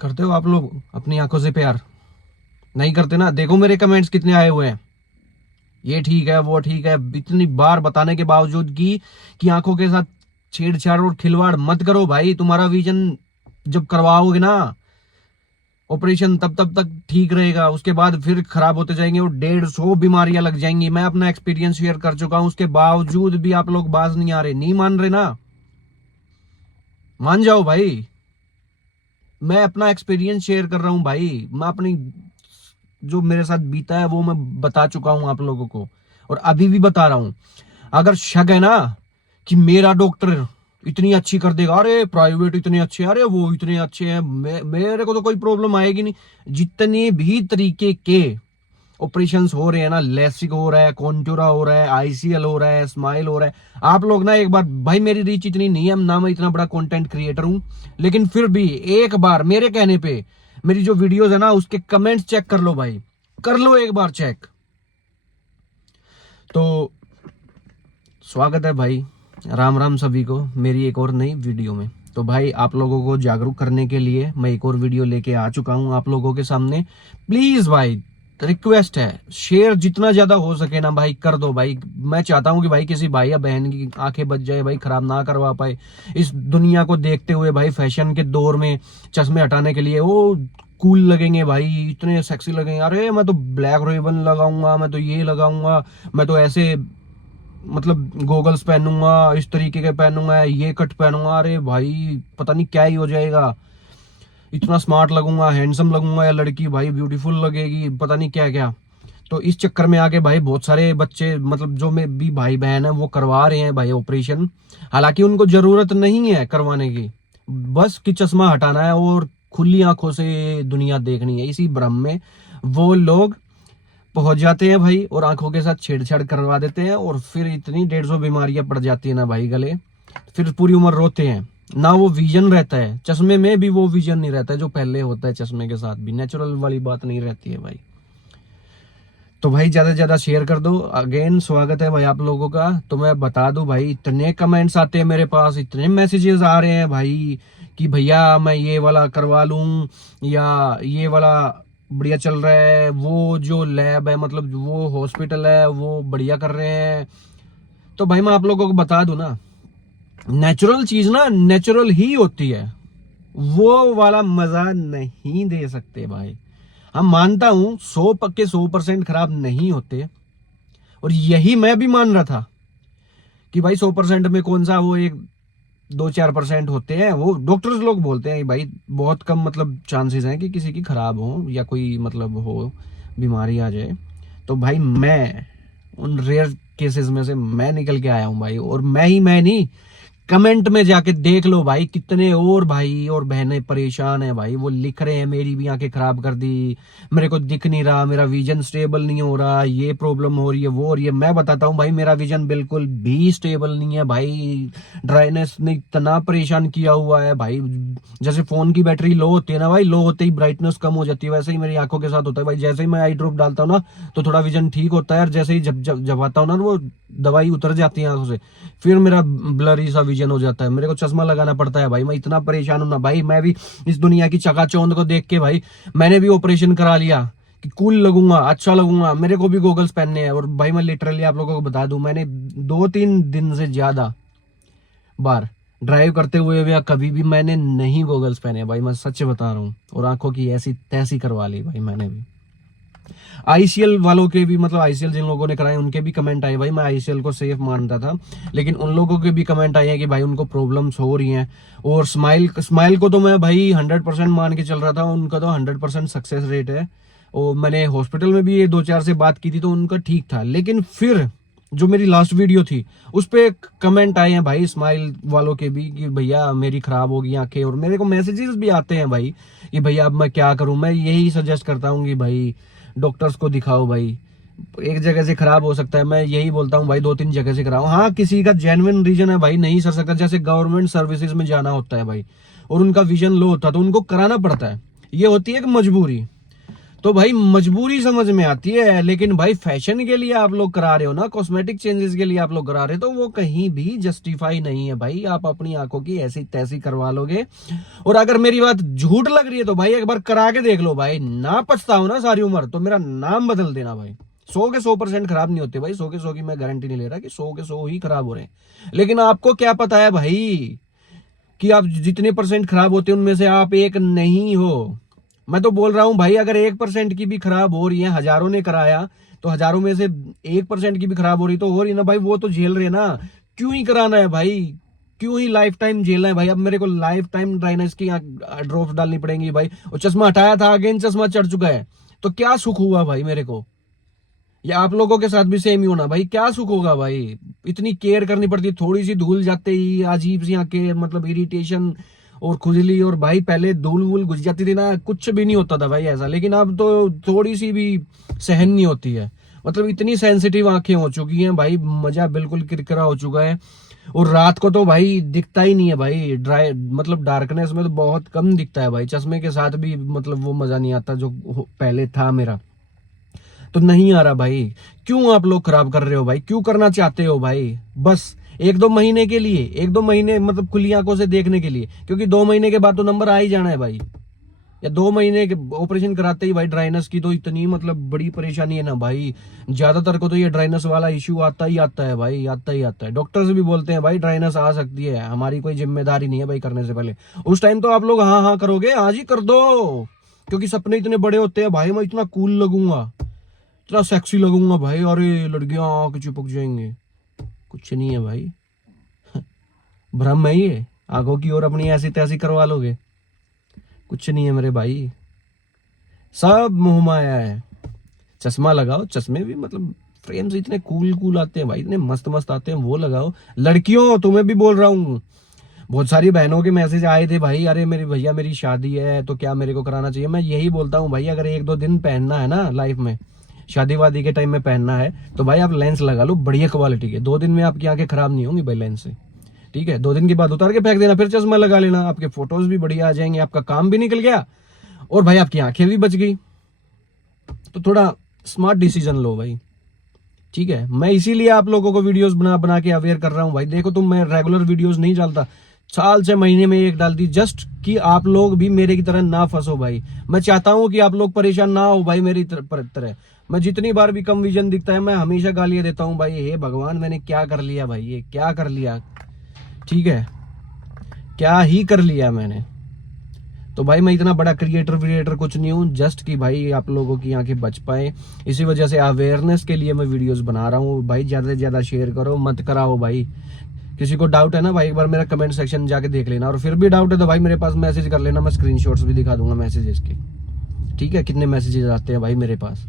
करते हो आप लोग अपनी आंखों से प्यार? नहीं करते ना। देखो मेरे कमेंट्स कितने आए हुए हैं, ये ठीक है वो ठीक है, इतनी बार बताने के बावजूद कि आंखों के साथ छेड़छाड़ और खिलवाड़ मत करो भाई। तुम्हारा विजन जब करवाओगे ना ऑपरेशन, तब तब तक ठीक रहेगा, उसके बाद फिर खराब होते जाएंगे और 150 बीमारियां लग जाएंगी। मैं अपना एक्सपीरियंस शेयर कर चुका हूं, उसके बावजूद भी आप लोग बाज नहीं आ रहे, नहीं मान रहे ना। मान जाओ भाई, मैं अपना एक्सपीरियंस शेयर कर रहा हूं भाई। मैं अपनी जो मेरे साथ बीता है वो मैं बता चुका हूं आप लोगों को, और अभी भी बता रहा हूं। अगर शक है ना कि मेरा डॉक्टर इतनी अच्छी कर देगा, अरे प्राइवेट इतने अच्छे हैं, अरे वो इतने अच्छे हैं, मेरे को तो कोई प्रॉब्लम आएगी नहीं। जितने भी तरीके के ऑपरेशंस हो रहे हैं ना, लेसिक हो रहा है, कॉन्टूरा हो रहा है, आईसीएल हो रहा है, स्माइल हो रहा है, आप लोग ना एक बार, भाई मेरी रीच इतनी नहीं है ना, मैं इतना बड़ा कंटेंट क्रिएटर हूं, लेकिन फिर भी एक बार मेरे कहने पे मेरी जो वीडियोस है ना उसके कमेंट्स चेक कर लो भाई, कर लो एक बार चेक। तो स्वागत है भाई, राम राम सभी को मेरी एक और नई वीडियो में। तो भाई आप लोगों को जागरूक करने के लिए मैं एक और वीडियो लेके आ चुका हूं आप लोगों के सामने। प्लीज भाई रिक्वेस्ट है, शेयर जितना ज्यादा हो सके ना भाई कर दो भाई। मैं चाहता हूं कि भाई किसी भाई या बहन की आंखें बच जाए भाई, खराब ना करवा पाए। इस दुनिया को देखते हुए भाई, फैशन के दौर में चश्मे हटाने के लिए वो कूल लगेंगे भाई, इतने सेक्सी लगेंगे, अरे मैं तो ब्लैक रिबन लगाऊंगा, मैं तो ये लगाऊंगा, मैं तो ऐसे मतलब गोगल्स पहनूंगा, इस तरीके के पहनूंगा, ये कट पहनूंगा, अरे भाई पता नहीं क्या ही हो जाएगा, इतना स्मार्ट लगूंगा, हैंडसम लगूंगा, या लड़की भाई ब्यूटीफुल लगेगी, पता नहीं क्या क्या। तो इस चक्कर में आके भाई बहुत सारे बच्चे, मतलब जो में भी भाई बहन है वो करवा रहे हैं भाई ऑपरेशन। हालांकि उनको जरूरत नहीं है करवाने की, बस कि चश्मा हटाना है और खुली आंखों से दुनिया देखनी है। इसी भ्रम में वो लोग पहुंच जाते हैं भाई और आंखों के साथ छेड़छाड़ करवा देते हैं, और फिर इतनी 150 बीमारियां पड़ जाती है ना भाई गले, फिर पूरी उम्र रोते हैं ना। वो विजन रहता है, चश्मे में भी वो विजन नहीं रहता है जो पहले होता है, चश्मे के साथ भी नेचुरल वाली बात नहीं रहती है भाई। तो भाई ज्यादा से ज्यादा शेयर कर दो। अगेन स्वागत है भाई आप लोगों का। तो मैं बता दूं भाई, इतने कमेंट्स आते हैं मेरे पास, इतने मैसेजेस आ रहे हैं भाई कि भैया मैं ये वाला करवा लूं, या ये वाला बढ़िया चल रहा है, वो जो लैब है मतलब वो हॉस्पिटल है वो बढ़िया कर रहे हैं। तो भाई मैं आप लोगों को बता दूं ना, नेचुरल चीज ना नेचुरल ही होती है, वो वाला मजा नहीं दे सकते भाई। हम मानता हूं 100 पक्के 100% खराब नहीं होते, और यही मैं भी मान रहा था कि भाई 100% में कौन सा वो एक 2-4% होते हैं, वो डॉक्टर्स लोग बोलते हैं भाई बहुत कम मतलब चांसेस हैं कि किसी की खराब हो या कोई मतलब हो बीमारी आ जाए। तो भाई मैं उन रेयर केसेस में से मैं निकल के आया हूं भाई, और मैं नहीं, कमेंट में जाके देख लो भाई, कितने और भाई और बहनें परेशान है भाई, वो लिख रहे हैं मेरी भी आंखें खराब कर दी, मेरे को दिख नहीं रहा, मेरा विजन स्टेबल नहीं हो रहा, ये प्रॉब्लम हो रही है वो, और ये मैं बताता हूँ भाई मेरा विजन बिल्कुल भी स्टेबल नहीं है भाई। ड्राइनेस ने इतना परेशान किया हुआ है भाई, जैसे फोन की बैटरी लो होती है ना भाई, लो होते ही ब्राइटनेस कम हो जाती है, वैसे ही मेरी आंखों के साथ होता है भाई। जैसे ही मैं आई ड्रॉप डालता हूँ ना तो थोड़ा विजन ठीक होता है, और जैसे ही जब आता हूँ ना वो दवाई उतर जाती है आंखों से, फिर मेरा ब्लरी सा विजन हो जाता है, मेरे को चश्मा लगाना पड़ता है भाई। मैं इतना परेशान हूं ना भाई, मैं भी इस दुनिया की चकाचौंध को देख के भाई मैंने भी ऑपरेशन करा लिया कि कूल लगूंगा, अच्छा लगूंगा, मेरे को भी गोगल्स पहनने हैं। और भाई मैं लिटरली आप लोगों को बता दूं, मैंने 2-3 दिन से ज्यादा बार ड्राइव करते हुए भी कभी भी मैंने नहीं गोगल्स पहने भाई, मैं सच बता रहा हूँ, और आंखों की ऐसी तैसी करवा ली भाई मैंने भी। आईसीएल वालों के भी, मतलब आईसीएल जिन लोगों ने कराए उनके भी कमेंट आए भाई, मैं आईसीएल को सेफ मानता था, लेकिन उन लोगों के भी कमेंट आए हैं कि भाई उनको प्रॉब्लम्स हो रही हैं। और स्माइल को तो मैं भाई 100% मान के चल रहा था, उनका तो 100% सक्सेस रेट है, और मैंने हॉस्पिटल में भी ये 2-4 से बात की थी तो उनका ठीक था। लेकिन फिर जो मेरी लास्ट वीडियो थी उस पे कमेंट आए हैं भाई स्माइल वालों के भी कि भैया मेरी खराब होगी आंखें, और मेरे को मैसेजेस भी आते हैं भाई कि भैया अब मैं क्या करूं। मैं यही सजेस्ट करता हूं कि भाई डॉक्टर्स को दिखाओ भाई, एक जगह से खराब हो सकता है, मैं यही बोलता हूँ भाई 2-3 जगह से कराओ। हाँ किसी का जेन्युइन रीजन है भाई नहीं सर सकता, जैसे गवर्नमेंट सर्विसेज में जाना होता है भाई और उनका विजन लो होता है तो उनको कराना पड़ता है, ये होती है एक मजबूरी। तो भाई मजबूरी समझ में आती है, लेकिन भाई फैशन के लिए आप लोग करा रहे हो ना, कॉस्मेटिक चेंजेस के लिए आप लोग करा रहे हो, तो वो कहीं भी जस्टिफाई नहीं है भाई। आप अपनी आंखों की ऐसी तैसी करवा लोगे, और अगर मेरी बात झूठ लग रही है तो भाई एक बार करा के देख लो भाई, ना पछताओ ना सारी उम्र तो मेरा नाम बदल देना भाई। 100 के 100% खराब नहीं होते भाई, 100 के 100 की मैं गारंटी नहीं ले रहा कि 100 के 100 ही खराब हो रहे हैं, लेकिन आपको क्या पता है भाई कि आप जितने परसेंट खराब होते हैं उनमें से आप एक नहीं हो। मैं तो बोल रहा हूं भाई, अगर 1% की भी खराब हो रही है, हजारों ने कराया तो हजारों में से 1% की भी खराब हो रही तो हो रही ना भाई, वो तो झेल रहे ना। क्यों ही कराना है भाई, क्यों ही लाइफ टाइम झेलना है भाई। अब मेरे को लाइफ टाइम ड्राइनेस की ड्रॉप्स डालनी पड़ेंगी भाई, और चश्मा हटाया था अगेन चश्मा चढ़ चुका है, तो क्या सुख हुआ भाई मेरे को। या आप लोगों के साथ भी सेम ही होना भाई, क्या सुख होगा भाई। इतनी केयर करनी पड़ती है, थोड़ी सी धूल जाते ही अजीब सी आंखें, मतलब इरिटेशन और खुजली, और भाई पहले धूल वूल घुस जाती थी ना, कुछ भी नहीं होता था भाई ऐसा, लेकिन अब तो थोड़ी सी भी सहन नहीं होती है। मतलब इतनी सेंसिटिव आंखें हो चुकी हैं भाई, मजा बिल्कुल किरकिरा हो चुका है। और रात को तो भाई दिखता ही नहीं है भाई, ड्राई मतलब डार्कनेस में तो बहुत कम दिखता है भाई, चश्मे के साथ भी मतलब वो मजा नहीं आता जो पहले था मेरा, तो नहीं आ रहा भाई। क्यों आप लोग खराब कर रहे हो भाई, क्यों करना चाहते हो भाई। बस 1-2 महीने के लिए, 1-2 महीने मतलब खुली आंखों से देखने के लिए, क्योंकि 2 महीने के बाद तो नंबर आ ही जाना है भाई। या 2 महीने के ऑपरेशन कराते ही भाई ड्राइनेस की तो इतनी मतलब बड़ी परेशानी है ना भाई। ज्यादातर को तो ये ड्राइनेस वाला इश्यू आता ही आता है भाई, आता ही आता है। डॉक्टर्स भी बोलते हैं भाई ड्राइनेस आ सकती है, हमारी कोई जिम्मेदारी नहीं है भाई करने से पहले। उस टाइम तो आप लोग हाँ हाँ करोगे, आज ही कर दो, क्योंकि सपने इतने बड़े होते हैं भाई, मैं इतना कूल लगूंगा, इतना सेक्सी लगूंगा भाई, अरे लड़कियां आके चिपक जाएंगे। कुछ नहीं है भाई, भ्रम है ये, आंखों की ओर अपनी ऐसी तैसी करवा लोगे, कुछ नहीं है मेरे भाई, सब मोह माया है। चश्मा लगाओ, चश्मे भी मतलब फ्रेम्स इतने कूल कूल आते हैं भाई, इतने मस्त मस्त आते हैं, वो लगाओ। लड़कियों तुम्हें भी बोल रहा हूँ, बहुत सारी बहनों के मैसेज आए थे भाई, अरे मेरी भैया मेरी शादी है तो क्या मेरे को कराना चाहिए। मैं यही बोलता हूँ भाई, अगर 1-2 दिन पहनना है ना लाइफ में, शादी वादी के टाइम में पहनना है, तो भाई आप लेंस लगा लो बढ़िया क्वालिटी के, 2 दिन में आपकी आंखें खराब नहीं होंगी भाई लेंस से, ठीक है। 2 दिन के बाद उतार के फेंक देना, फिर चश्मा लगा लेना, आपके फोटोज भी बढ़िया आ जाएंगे, आपका काम भी निकल गया और भाई आपकी आंखें भी बच गई। तो थोड़ा स्मार्ट डिसीजन लो भाई, ठीक है। मैं इसीलिए आप लोगों को वीडियोस बना बना के अवेयर कर रहा हूँ भाई। देखो तुम, मैं रेगुलर वीडियोस नहीं डालता, साल से महीने में एक डाल दी, जस्ट कि आप लोग भी मेरे की तरह ना फंसो भाई। मैं चाहता हूं कि आप लोग परेशान ना हो भाई मेरी तरह। मैं जितनी बार भी कम विजन दिखता है, मैं हमेशा गालियां देता हूं भाई, हे भगवान मैंने क्या कर लिया भाई, ये क्या कर लिया, ठीक है, क्या ही कर लिया मैंने। तो भाई मैं इतना बड़ा क्रिएटर कुछ नहीं हूँ, जस्ट कि भाई आप लोगों की आंखें बच पाए, इसी वजह से अवेयरनेस के लिए मैं वीडियोस बना रहा हूँ भाई। ज्यादा से ज्यादा शेयर करो, मत कराओ भाई। किसी को डाउट है ना भाई, एक बार मेरा कमेंट सेक्शन जाके देख लेना, और फिर भी डाउट है तो भाई मेरे पास मैसेज कर लेना, मैं स्क्रीनशॉट्स भी दिखा दूंगा मैसेजेस के, ठीक है, कितने मैसेजेस आते हैं भाई मेरे पास।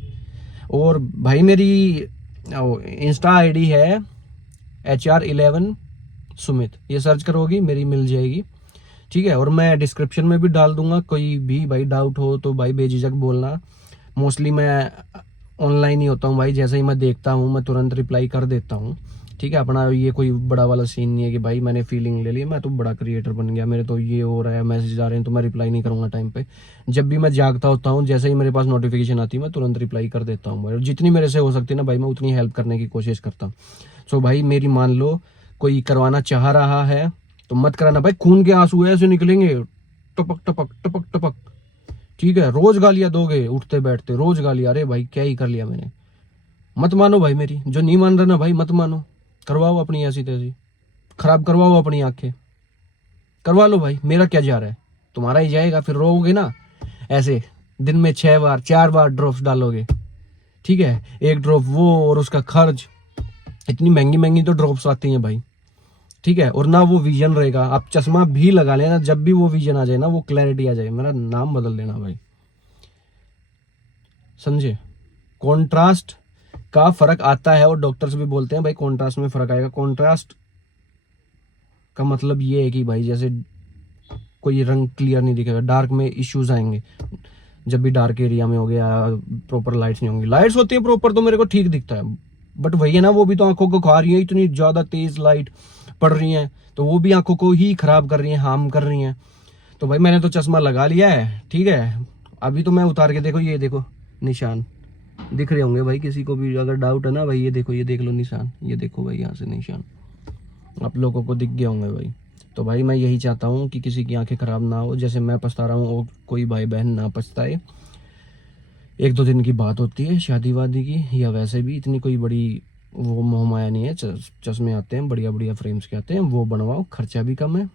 और भाई मेरी इंस्टा आईडी है HR11 सुमित, ये सर्च करोगी मेरी मिल जाएगी, ठीक है। और मैं डिस्क्रिप्शन में भी डाल दूंगा, कोई भी भाई डाउट हो तो भाई बेझिझक बोलना। मोस्टली मैं ऑनलाइन ही होता हूँ भाई, जैसे ही मैं देखता हूँ मैं तुरंत रिप्लाई कर देता हूँ, ठीक है। अपना ये कोई बड़ा वाला सीन नहीं है कि भाई मैंने फीलिंग ले ली, मैं तो बड़ा क्रिएटर बन गया, मेरे तो ये हो रहा है, मैसेज आ रहे हैं तो मैं रिप्लाई नहीं करूंगा टाइम पे। जब भी मैं जागता होता हूँ, जैसे ही मेरे पास नोटिफिकेशन आती है मैं तुरंत रिप्लाई कर देता हूँ भाई, और जितनी मेरे से हो सकती है ना भाई मैं उतनी हेल्प करने की कोशिश करता हूँ। सो भाई मेरी मान लो, कोई करवाना चाह रहा है तो मत कराना भाई, खून के आंसू ऐसे निकलेंगे, टपक टपक टपक टपक, ठीक है। रोज गालियां दोगे उठते बैठते, रोज गालियां, अरे भाई क्या ही कर लिया मैंने। मत मानो भाई मेरी, जो नहीं मान रहा ना भाई मत मानो, करवाओ अपनी ऐसी तैसी, खराब करवाओ अपनी आंखें, करवा लो भाई, मेरा क्या जा रहा है, तुम्हारा ही जाएगा। फिर रोओगे ना ऐसे, दिन में 6 बार 4 बार ड्रॉप्स डालोगे, ठीक है, एक ड्रॉप वो और उसका खर्च, इतनी महंगी महंगी तो ड्रॉप्स आती हैं भाई, ठीक है। और ना वो विजन रहेगा, आप चश्मा भी लगा लेना, जब भी वो विजन आ जाए ना, वो क्लैरिटी आ जाए, मेरा नाम बदल देना भाई, समझे। कॉन्ट्रास्ट का फर्क आता है, और डॉक्टर्स भी बोलते हैं भाई कॉन्ट्रास्ट में फर्क आएगा। कॉन्ट्रास्ट का मतलब ये है कि भाई जैसे कोई रंग क्लियर नहीं दिखेगा, डार्क में इश्यूज आएंगे, जब भी डार्क एरिया में हो गया, प्रॉपर लाइट्स नहीं होंगी, लाइट्स होती है प्रॉपर तो मेरे को ठीक दिखता है, बट वही है ना, वो भी तो आंखों को खा रही है, इतनी ज्यादा तेज लाइट पड़ रही है तो वो भी आंखों को ही खराब कर रही है, हार्म कर रही है। तो भाई मैंने तो चश्मा लगा लिया है, ठीक है, अभी तो मैं उतार के देखो, ये देखो निशान दिख रहे होंगे भाई, किसी को भी अगर डाउट है ना भाई, ये देखो, ये देख लो निशान, ये देखो भाई यहाँ से निशान आप लोगों को दिख गया होंगे भाई। तो भाई मैं यही चाहता हूँ कि किसी की आंखें खराब ना हो, जैसे मैं पछता रहा हूँ और कोई भाई बहन ना पछताए। 1-2 दिन की बात होती है शादी वादी की, या वैसे भी इतनी कोई बड़ी वो मोहमाया नहीं है। चश्मे आते हैं बढ़िया बढ़िया फ्रेम्स के आते हैं, वो बनवाओ, खर्चा भी कम है,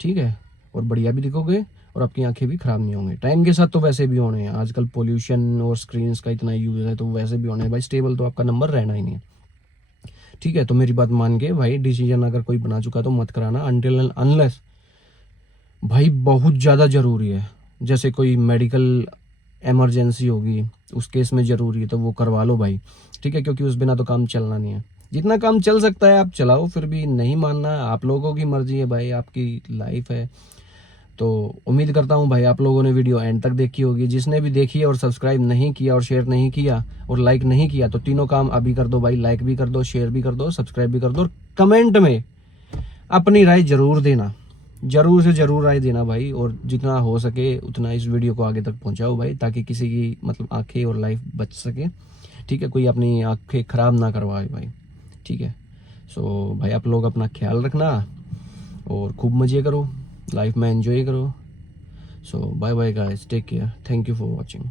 ठीक है, और बढ़िया भी दिखोगे और आपकी आंखें भी खराब नहीं होंगी। टाइम के साथ तो वैसे भी होने हैं, आजकल पोल्यूशन और स्क्रीन्स का इतना यूज़ है तो वैसे भी होने हैं भाई, स्टेबल तो आपका नंबर रहना ही नहीं है, ठीक है। तो मेरी बात मान के भाई, डिसीजन अगर कोई बना चुका तो मत कराना अनटिल अनलेस भाई बहुत ज़्यादा ज़रूरी है, जैसे कोई मेडिकल इमरजेंसी होगी, उस केस में ज़रूरी है तो वो करवा लो भाई, ठीक है, क्योंकि उस बिना तो काम चलना नहीं है। जितना काम चल सकता है आप चलाओ, फिर भी नहीं मानना आप लोगों की मर्जी है भाई, आपकी लाइफ है। तो उम्मीद करता हूँ भाई आप लोगों ने वीडियो एंड तक देखी होगी। जिसने भी देखी है और सब्सक्राइब नहीं किया और शेयर नहीं किया और लाइक नहीं किया, तो तीनों काम अभी कर दो भाई, लाइक भी कर दो, शेयर भी कर दो, सब्सक्राइब भी कर दो, और कमेंट में अपनी राय जरूर देना, जरूर से जरूर राय देना भाई। और जितना हो सके उतना इस वीडियो को आगे तक पहुंचाओ भाई, ताकि किसी की मतलब आंखें और लाइफ बच सके, ठीक है, कोई अपनी आंखें खराब ना करवाए भाई, ठीक है। सो भाई आप लोग अपना ख्याल रखना और खूब मजे करो, लाइफ में एंजॉय करो। So bye bye guys, take care, thank you for watching.